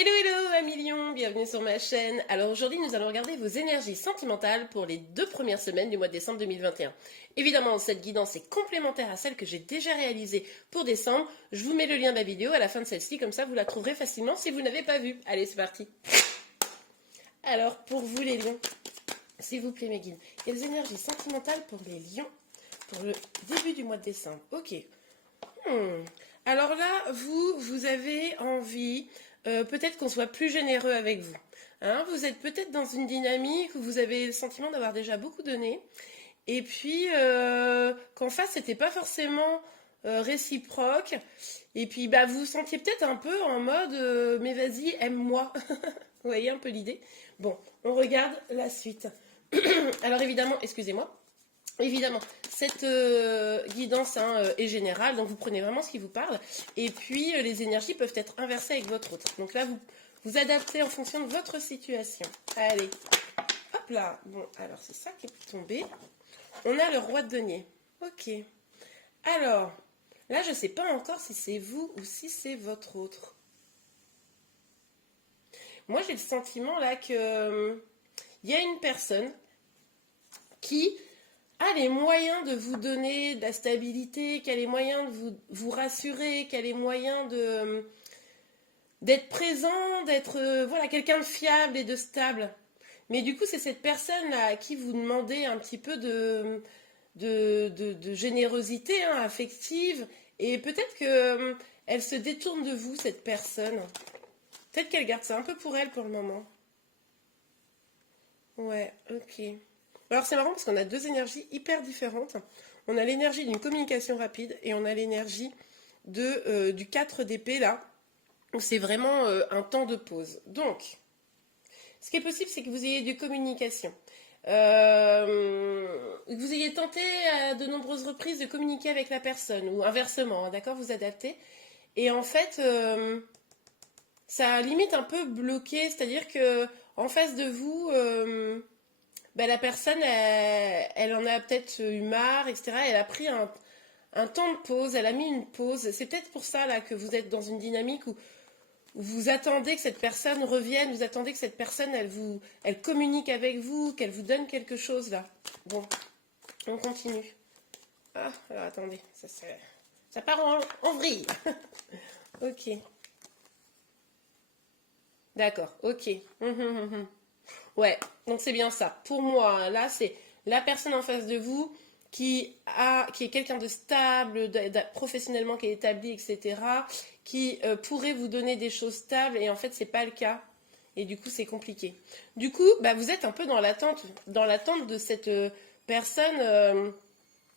Hello hello amis lions, bienvenue sur ma chaîne. Alors aujourd'hui nous allons regarder vos énergies sentimentales pour les 2 premières semaines du mois de décembre 2021. Évidemment cette guidance est complémentaire à celle que j'ai déjà réalisée pour décembre. Je vous mets le lien de la vidéo à la fin de celle-ci, comme ça vous la trouverez facilement si vous n'avez pas vu. Allez c'est parti. Alors pour vous les lions, s'il vous plaît mes guides, quelles énergies sentimentales pour les lions pour le début du mois de décembre? Ok. Alors là vous avez envie... peut-être qu'on soit plus généreux avec vous. Hein, vous êtes peut-être dans une dynamique où vous avez le sentiment d'avoir déjà beaucoup donné. Et puis, qu'en face, c'était pas forcément réciproque. Et puis, bah, vous vous sentiez peut-être un peu en mode mais vas-y, aime-moi. Vous voyez un peu l'idée? Bon, on regarde la suite. Alors évidemment, excusez-moi. Évidemment, cette guidance est générale, donc vous prenez vraiment ce qui vous parle. Et puis, les énergies peuvent être inversées avec votre autre. Donc là, vous adaptez en fonction de votre situation. Allez, hop là. Bon, alors c'est ça qui est tombé. On a le roi de denier. Ok. Alors, là, je ne sais pas encore si c'est vous ou si c'est votre autre. Moi, j'ai le sentiment là que il y a une personne qui a les moyens de vous donner de la stabilité, qui a les moyens de vous rassurer, qui a les moyens d'être présent, d'être voilà, quelqu'un de fiable et de stable. Mais du coup, c'est cette personne-là à qui vous demandez un petit peu de générosité affective. Et peut-être qu'elle se détourne de vous, cette personne. Peut-être qu'elle garde ça un peu pour elle pour le moment. Ouais, ok. Alors c'est marrant parce qu'on a deux énergies hyper différentes. On a l'énergie d'une communication rapide et on a l'énergie du 4 d'épée là, où c'est vraiment un temps de pause. Donc, ce qui est possible, c'est que vous ayez des communications. Que vous ayez tenté à de nombreuses reprises de communiquer avec la personne, ou inversement, hein, d'accord, vous adaptez. Et en fait, ça a limite un peu bloqué, c'est-à-dire que en face de vous... ben, la personne, elle en a peut-être eu marre, etc. Elle a pris un temps de pause, elle a mis une pause. C'est peut-être pour ça là que vous êtes dans une dynamique où vous attendez que cette personne revienne, vous attendez que cette personne, elle communique avec vous, qu'elle vous donne quelque chose là. Bon, on continue. Ah, alors attendez, ça part en vrille. Ok. D'accord, ok. Ouais, donc c'est bien ça. Pour moi, là, c'est la personne en face de vous qui est quelqu'un de stable, professionnellement qui est établi, etc., qui pourrait vous donner des choses stables, et en fait, c'est pas le cas. Et du coup, c'est compliqué. Du coup, bah, vous êtes un peu dans l'attente de cette personne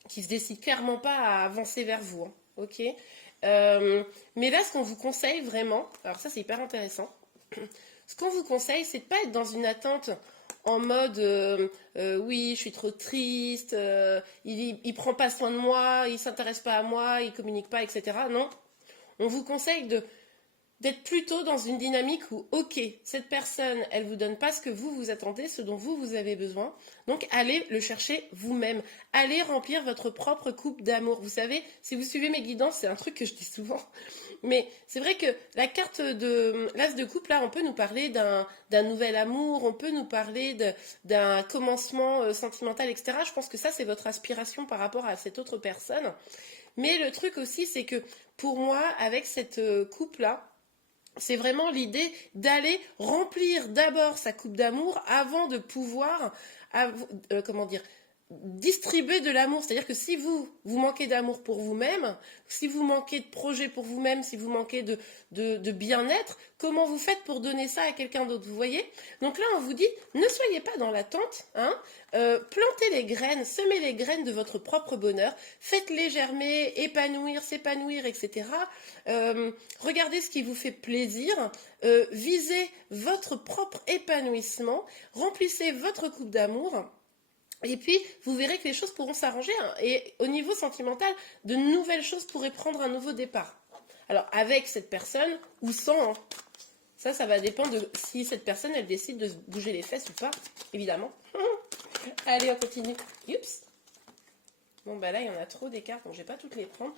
qui se décide clairement pas à avancer vers vous. Hein, ok. Mais là, ce qu'on vous conseille vraiment, alors ça, c'est hyper intéressant. Ce qu'on vous conseille, c'est de pas être dans une attente en mode oui, je suis trop triste, il prend pas soin de moi, il s'intéresse pas à moi, il communique pas, etc. Non, on vous conseille d'être plutôt dans une dynamique où, ok, cette personne, elle vous donne pas ce que vous attendez, ce dont vous avez besoin. Donc, allez le chercher vous-même. Allez remplir votre propre coupe d'amour. Vous savez, si vous suivez mes guidances, c'est un truc que je dis souvent. Mais c'est vrai que la carte de l'as de coupe, là, on peut nous parler d'un nouvel amour, on peut nous parler d'un commencement sentimental, etc. Je pense que ça, c'est votre aspiration par rapport à cette autre personne. Mais le truc aussi, c'est que pour moi, avec cette coupe-là, c'est vraiment l'idée d'aller remplir d'abord sa coupe d'amour avant de pouvoir, comment dire, distribuer de l'amour. C'est-à-dire que si vous manquez d'amour pour vous-même, si vous manquez de projet pour vous-même, si vous manquez de bien-être, comment vous faites pour donner ça à quelqu'un d'autre, vous voyez? Donc là, on vous dit, ne soyez pas dans l'attente, hein, plantez les graines, semez les graines de votre propre bonheur, faites-les germer, épanouir, s'épanouir, etc. Regardez ce qui vous fait plaisir, visez votre propre épanouissement, remplissez votre coupe d'amour. Et puis, vous verrez que les choses pourront s'arranger. Hein, et au niveau sentimental, de nouvelles choses pourraient prendre un nouveau départ. Alors, avec cette personne ou sans, hein, ça va dépendre de si cette personne, elle décide de bouger les fesses ou pas, évidemment. Allez, on continue. Oups. Bon, bah là, il y en a trop d'écarts, donc je ne vais pas toutes les prendre.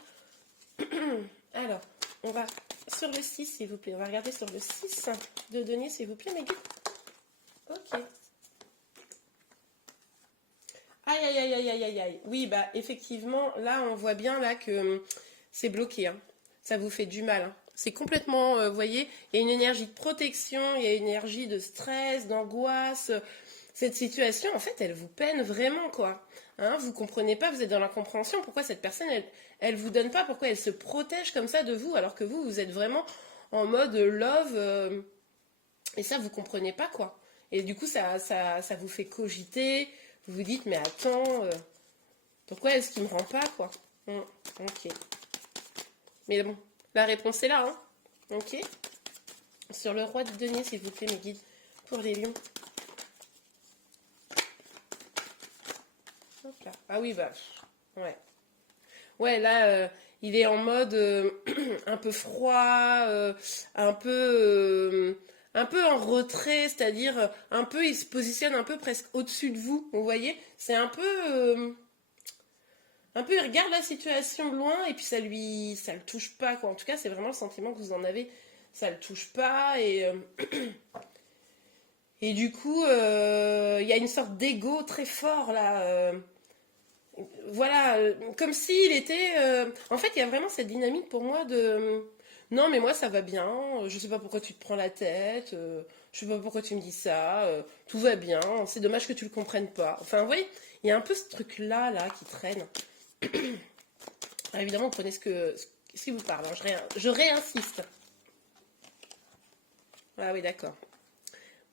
Alors, on va sur le 6, s'il vous plaît. On va regarder sur le 6 de denier, s'il vous plaît, mes guides. Ok. Aïe, aïe, aïe, aïe, aïe, aïe, aïe. Oui, bah, effectivement, là, on voit bien là que c'est bloqué. Hein. Ça vous fait du mal. Hein. C'est complètement, vous voyez, il y a une énergie de protection, il y a une énergie de stress, d'angoisse. Cette situation, en fait, elle vous peine vraiment, quoi. Hein, vous comprenez pas, vous êtes dans l'incompréhension. Pourquoi cette personne, elle vous donne pas, pourquoi elle se protège comme ça de vous, alors que vous, vous êtes vraiment en mode love, et ça, vous comprenez pas, quoi. Et du coup, ça vous fait cogiter. Vous vous dites, mais attends, pourquoi est-ce qu'il me rend pas, quoi. Ok. Mais bon, la réponse est là, hein. Ok. Sur le roi de denier, s'il vous plaît, mes guides, pour les lions. Hop là. Ah oui, bah, ouais. Ouais, là, il est en mode un peu froid, un peu en retrait, c'est-à-dire un peu, il se positionne un peu presque au-dessus de vous, vous voyez? C'est un peu, il regarde la situation de loin et puis ça le touche pas, quoi. En tout cas, c'est vraiment le sentiment que vous en avez. Ça le touche pas et du coup, il y a une sorte d'ego très fort là. Voilà, comme s'il était. En fait, il y a vraiment cette dynamique pour moi de. Non, mais moi ça va bien. Je sais pas pourquoi tu te prends la tête. Je sais pas pourquoi tu me dis ça. Tout va bien. C'est dommage que tu le comprennes pas. Enfin, vous voyez, il y a un peu ce truc-là là qui traîne. Alors, évidemment, vous prenez ce qui vous parle. Hein. Je réinsiste. Ah oui, d'accord.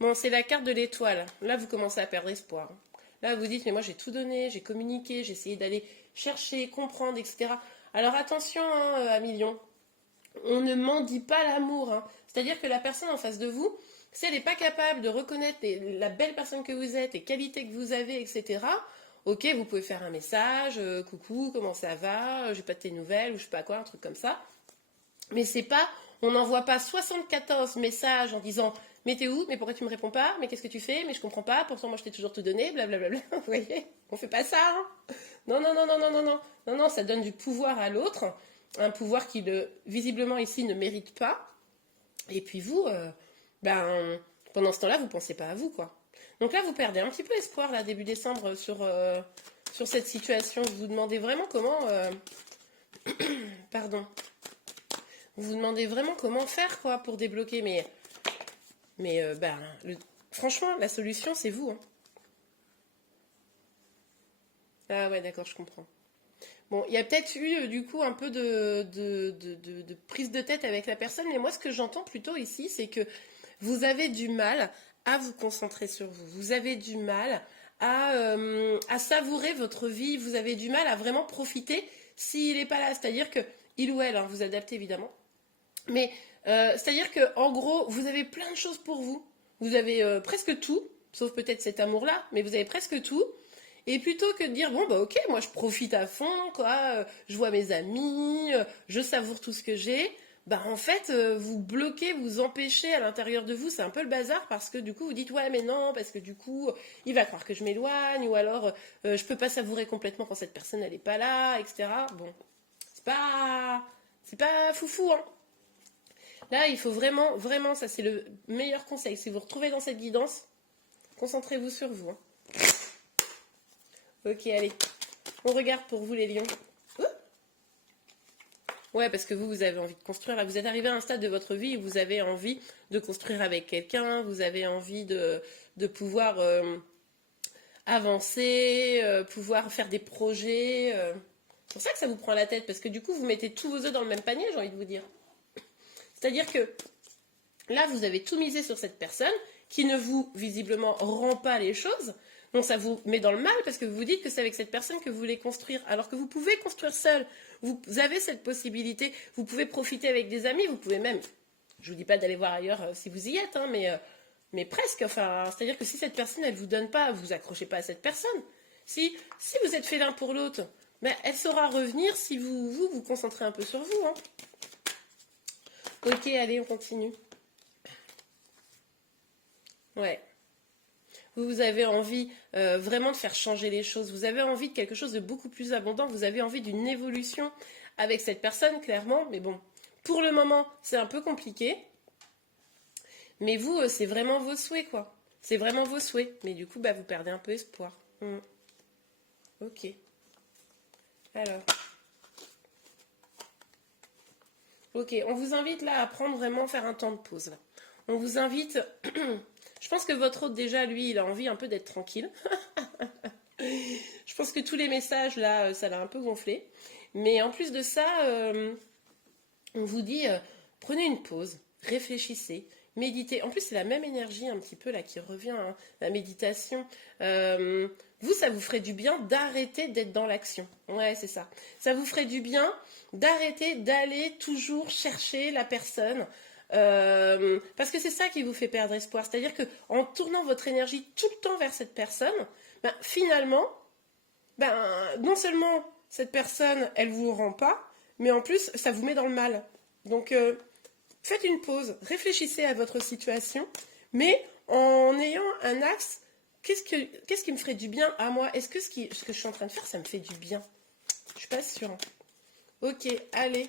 Bon, c'est la carte de l'étoile. Là, vous commencez à perdre espoir. Là, vous dites, mais moi, j'ai tout donné, j'ai communiqué, j'ai essayé d'aller chercher, comprendre, etc. Alors, attention, hein, à millions. On ne mendie pas l'amour. Hein. C'est-à-dire que la personne en face de vous, si elle n'est pas capable de reconnaître la belle personne que vous êtes, les qualités que vous avez, etc., ok, vous pouvez faire un message, coucou, comment ça va, j'ai pas de tes nouvelles, ou je sais pas quoi, un truc comme ça. Mais c'est pas, on n'envoie pas 74 messages en disant mais t'es où? Mais pourquoi tu me réponds pas? Mais qu'est-ce que tu fais? Mais je comprends pas, pourtant moi je t'ai toujours tout donné, blablabla. Vous voyez? On fait pas ça, hein. Non, non, non, non, non, non, non. Non, non, ça donne du pouvoir à l'autre, un pouvoir qui visiblement ici ne mérite pas. Et puis vous, pendant ce temps-là, vous pensez pas à vous, quoi. Donc là, vous perdez un petit peu espoir, là, début décembre, sur cette situation. Vous vous demandez vraiment comment. Pardon. Vous vous demandez vraiment comment faire, quoi, pour débloquer. Franchement, la solution, c'est vous. Hein. Ah ouais, d'accord, je comprends. Bon, il y a peut-être eu, du coup, un peu de prise de tête avec la personne, mais moi, ce que j'entends plutôt ici, c'est que vous avez du mal à vous concentrer sur vous. Vous avez du mal à savourer votre vie. Vous avez du mal à vraiment profiter s'il n'est pas là. C'est-à-dire que, il ou elle, hein, vous adaptez évidemment, mais c'est-à-dire que en gros, vous avez plein de choses pour vous. Vous avez presque tout, sauf peut-être cet amour-là, mais vous avez presque tout. Et plutôt que de dire bon bah ok, moi je profite à fond, quoi, je vois mes amis, je savoure tout ce que j'ai, bah en fait vous bloquez, vous empêchez à l'intérieur de vous, c'est un peu le bazar parce que du coup vous dites ouais mais non, parce que du coup il va croire que je m'éloigne, ou alors je peux pas savourer complètement quand cette personne elle est pas là, etc. Bon, c'est pas foufou, hein. Là, il faut vraiment, vraiment, ça c'est le meilleur conseil. Si vous vous retrouvez dans cette guidance, concentrez-vous sur vous. Hein. Ok, allez. On regarde pour vous les lions. Ouh. Ouais, parce que vous avez envie de construire. Là, vous êtes arrivé à un stade de votre vie où vous avez envie de construire avec quelqu'un. Vous avez envie de pouvoir avancer, pouvoir faire des projets. C'est pour ça que ça vous prend la tête. Parce que du coup, vous mettez tous vos œufs dans le même panier, j'ai envie de vous dire. C'est-à-dire que là, vous avez tout misé sur cette personne qui ne vous, visiblement, rend pas les choses. Donc ça vous met dans le mal parce que vous vous dites que c'est avec cette personne que vous voulez construire. Alors que vous pouvez construire seul. Vous avez cette possibilité. Vous pouvez profiter avec des amis. Vous pouvez même, je vous dis pas d'aller voir ailleurs si vous y êtes, hein, mais presque. Enfin, c'est-à-dire que si cette personne, elle vous donne pas, vous accrochez pas à cette personne. Si vous êtes fait l'un pour l'autre, ben, elle saura revenir si vous concentrez un peu sur vous. Hein. Ok, allez, on continue. Ouais. Vous avez envie vraiment de faire changer les choses. Vous avez envie de quelque chose de beaucoup plus abondant. Vous avez envie d'une évolution avec cette personne, clairement. Mais bon, Pour le moment, c'est un peu compliqué. Mais vous, c'est vraiment vos souhaits, quoi. C'est vraiment vos souhaits. Mais du coup, bah, vous perdez un peu espoir. Ok. Alors. Ok, on vous invite là à prendre vraiment, faire un temps de pause. Là. On vous invite... Je pense que votre hôte, déjà, lui, il a envie un peu d'être tranquille. Je pense que tous les messages, là, ça l'a un peu gonflé. Mais en plus de ça, on vous dit, prenez une pause, réfléchissez, méditez. En plus, c'est la même énergie un petit peu là qui revient, hein, la méditation. Vous, ça vous ferait du bien d'arrêter d'être dans l'action. Ouais, c'est ça. Ça vous ferait du bien d'arrêter d'aller toujours chercher la personne. Parce que c'est ça qui vous fait perdre espoir. C'est-à-dire que en tournant votre énergie tout le temps vers cette personne, ben, finalement, ben, non seulement cette personne, elle vous rend pas, mais en plus, ça vous met dans le mal. Donc, faites une pause, réfléchissez à votre situation, mais en ayant un axe, qu'est-ce qui me ferait du bien à moi? Est-ce que ce que je suis en train de faire, ça me fait du bien? Je suis pas sûre. Ok, allez.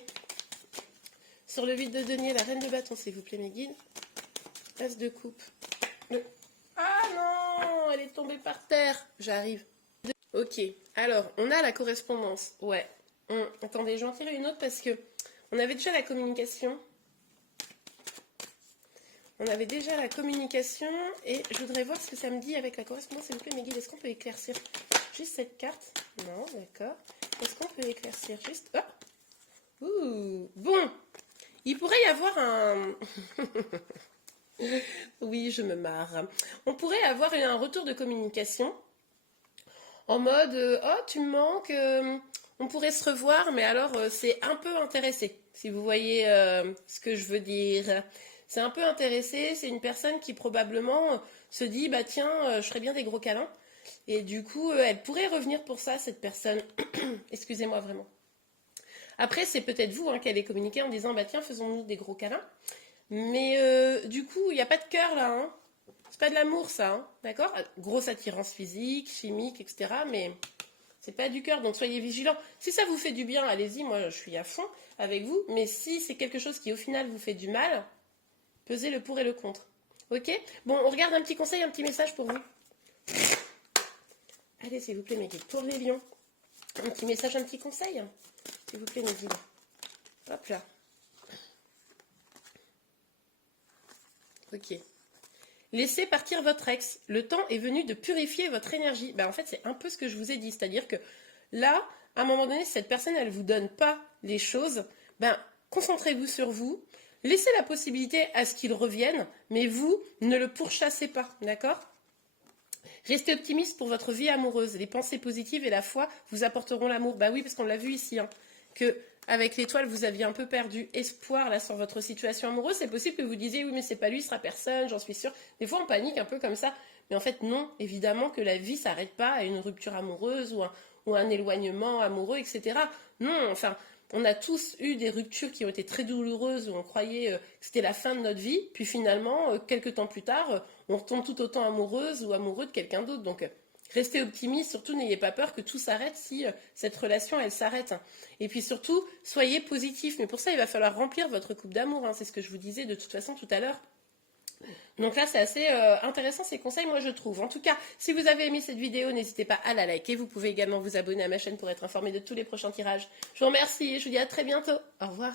Sur le vide de denier, la reine de bâton, s'il vous plaît, mes guides. As de coupe. Ah non, elle est tombée par terre. J'arrive. Ok, alors, on a la correspondance. Ouais. Attendez, je vais en tirer une autre parce que on avait déjà la communication. On avait déjà la communication et je voudrais voir ce que ça me dit avec la correspondance. S'il vous plaît, mes guides, est-ce qu'on peut éclaircir juste cette carte? Non, d'accord. Est-ce qu'on peut éclaircir juste... Oh. Ouh, bon. Il pourrait y avoir un... Oui, je me marre. On pourrait avoir un retour de communication en mode oh, tu me manques, on pourrait se revoir, mais alors c'est un peu intéressé, si vous voyez ce que je veux dire. C'est un peu intéressé, c'est une personne qui probablement se dit bah tiens, je ferais bien des gros câlins. Et du coup, elle pourrait revenir pour ça, cette personne. Excusez-moi vraiment. Après, c'est peut-être vous hein, qui allez communiquer en disant bah tiens, faisons-nous des gros câlins. Mais du coup, il n'y a pas de cœur là. Hein. C'est pas de l'amour ça. Hein. D'accord? Grosse attirance physique, chimique, etc. Mais c'est pas du cœur. Donc soyez vigilants. Si ça vous fait du bien, allez-y. Moi, je suis à fond avec vous. Mais si c'est quelque chose qui au final vous fait du mal, pesez le pour et le contre. Ok? Bon, on regarde un petit conseil, un petit message pour vous. Allez, s'il vous plaît, mes guides. Pour les lions. Un petit message, un petit conseil. S'il vous plaît, mes guides. Hop là. Ok. Laissez partir votre ex. Le temps est venu de purifier votre énergie. Ben, en fait, c'est un peu ce que je vous ai dit. C'est-à-dire que là, à un moment donné, si cette personne, elle ne vous donne pas les choses, ben, concentrez-vous sur vous. Laissez la possibilité à ce qu'il revienne, mais vous, ne le pourchassez pas. D'accord? Restez optimiste pour votre vie amoureuse. Les pensées positives et la foi vous apporteront l'amour. Bah oui, parce qu'on l'a vu ici, hein, que avec l'étoile, vous aviez un peu perdu espoir là sur votre situation amoureuse. C'est possible que vous disiez oui, mais c'est pas lui, ce sera personne, j'en suis sûre. Des fois, on panique un peu comme ça, mais en fait, non. Évidemment que la vie s'arrête pas à une rupture amoureuse ou un éloignement amoureux, etc. Non, enfin. On a tous eu des ruptures qui ont été très douloureuses où on croyait que c'était la fin de notre vie, puis finalement, quelques temps plus tard, on retombe tout autant amoureuse ou amoureux de quelqu'un d'autre. Donc, restez optimiste, surtout n'ayez pas peur que tout s'arrête si cette relation, elle s'arrête. Et puis surtout, soyez positif. Mais pour ça, il va falloir remplir votre coupe d'amour. Hein. C'est ce que je vous disais de toute façon tout à l'heure. Donc là, c'est assez intéressant ces conseils, moi je trouve. En tout cas, si vous avez aimé cette vidéo, n'hésitez pas à la liker. Vous pouvez également vous abonner à ma chaîne pour être informé de tous les prochains tirages. Je vous remercie et je vous dis à très bientôt. Au revoir.